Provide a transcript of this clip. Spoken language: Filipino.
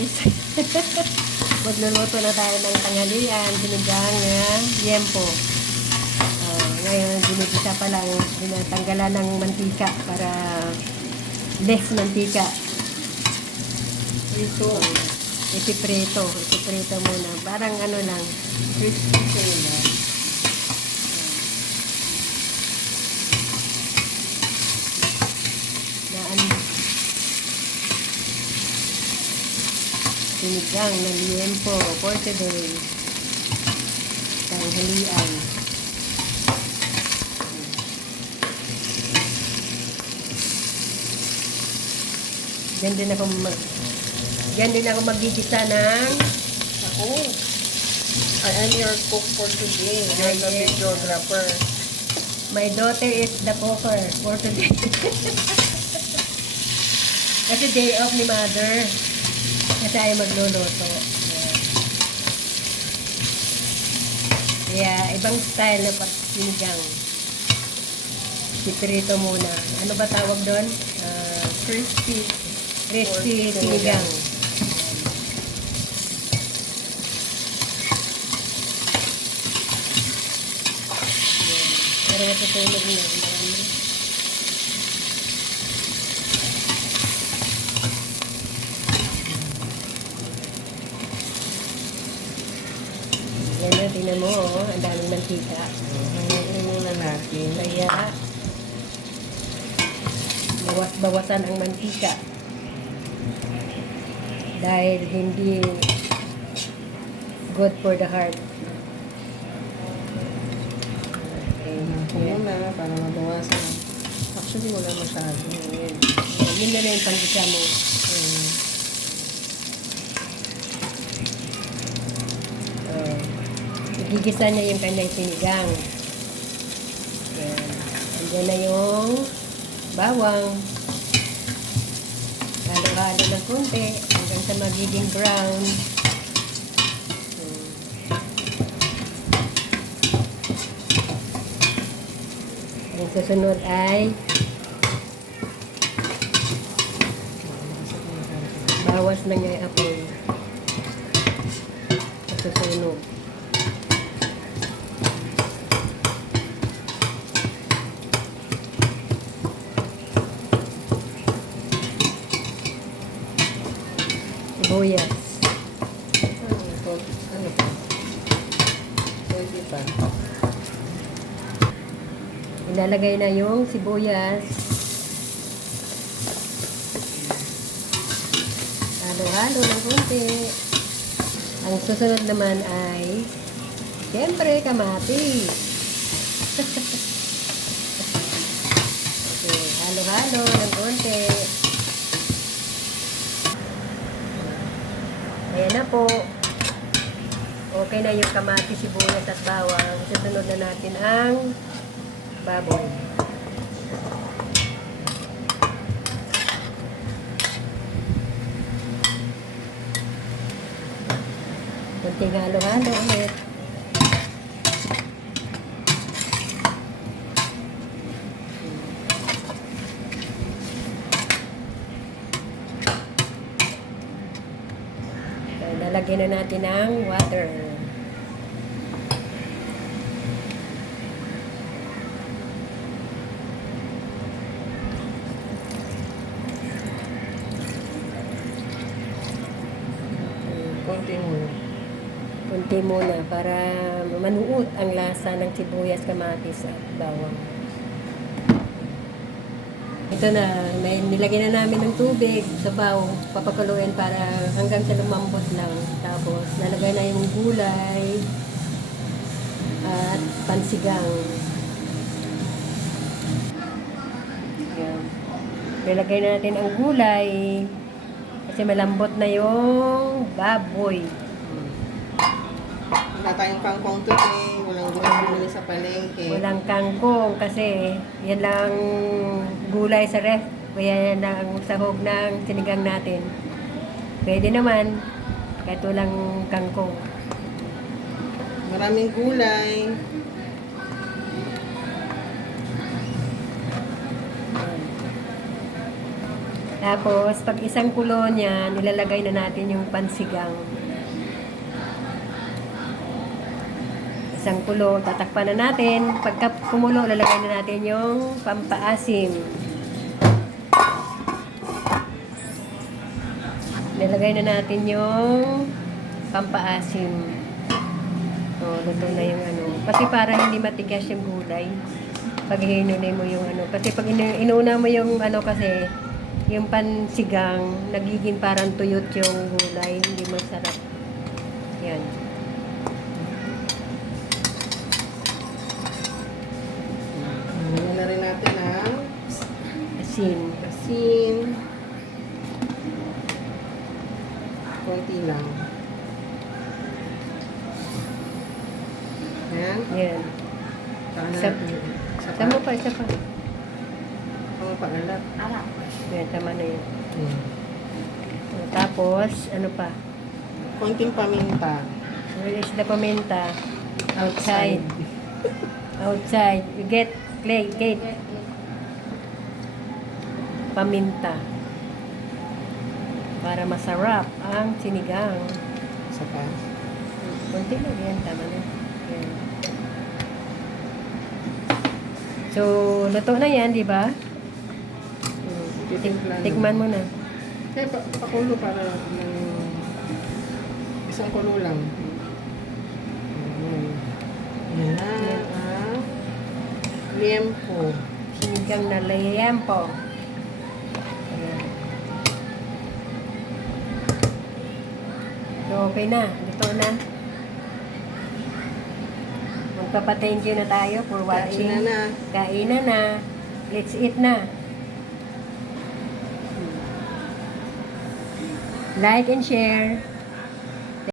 guys. Magluluto na tayo ng tanghalian, sinigang na liempo. Ngayon, ginigisa pa lang, tinatanggalan ng mantika para less mantika. Ito. Ipiprito muna. Parang ano lang. Crispy sila. Sinigang na liempo for today. Tanghalian. Diyan din ako magigisa ng Ako. I am your cook for today. You're the Yes. videographer. my daughter is the cooker for today. Kasi day off ni mother. Kasi ay magluluto. Kaya ibang style na pagsinigang. Piprito muna. Ano ba tawag doon? Crispy. Crispy sinigang. Pero matutulog na. Yan na, tingnan mo, oh, ang daming mantika. Hangiin muna natin. Kaya, bawas-bawasan ang mantika. Dahil hindi good for the heart. Ako muna para mabawasan. Actually, wala masyado. Yun na yung panggisa mo. Igigisa niya yung kanyang sinigang. Yan. Andiyan na yung bawang. Halo-halo ng konti hanggang sa magiging brown. Ang susunod ay bawas na niya yung apoy. Susunog. Sibuyas. Ano pa? Pwede pa. Ilalagay na yung sibuyas. Halo-halo ng konti. Ang susunod naman ay siyempre kamatis. Okay, halo-halo ng konti. Ayan na po. Okay na yung kamatis, sibuyas at bawang. Susunod na natin ang baboy. Kunting halo-halo ulit. Lalagyan na natin ng water. Konti muna. Kunti muna para manuot ang lasa ng sibuyas, kamatis at bawang. Ito na, may nilagyan na namin ng tubig, sabaw, papakuluin para hanggang sa lumambot lang. Tapos, nalagay na yung gulay at pansigang. Yan. Nilagay na natin ang gulay kasi malambot na yung baboy. Wala tayong kangkong today. Walang gulay sa palengke. Walang kangkong kasi yan lang gulay sa ref. Kaya yan ang sahog ng sinigang natin. Pwede naman kahit walang kangkong. Maraming gulay. Tapos, pag isang kulo niya, nilalagay na natin yung pansigang. Isang kulo, tatakpan na natin. Pagka kumulo, lalagay na natin yung pampaasim. Nilagay na natin yung pampaasim. O, luto na yung ano. Kasi para hindi matigas yung gulay. Pag inunin mo yung ano. Kasi pag inuna mo yung ano kasi, yung pansigang, nagiging parang tuyot yung gulay. Hindi masarap. Yan. Lagyan na rin natin ang Asin. asin. Konti lang. Ayan. Yan. Saan na Sa- natin? Isa Sama pa, isa pa. Mga paalat. Yan, tama na yan. Hmm. Tapos, ano pa? Konting paminta. Where is the paminta? Outside. Outside. You get, Clay, get. Paminta. Para masarap ang sinigang. Isa pa. Kunti lang yan, tama na. Yan. So, luto na yan, di ba? Titimpla na. Tikman mo na. Eh, pakulo para isang kulo lang. Yan ang liempo. Sinigang na layampo. Ayan. So, okay na. Luto na. Magpapa-thank you na tayo for watching. Kainan na. Kainan na. Let's eat na. Like and share.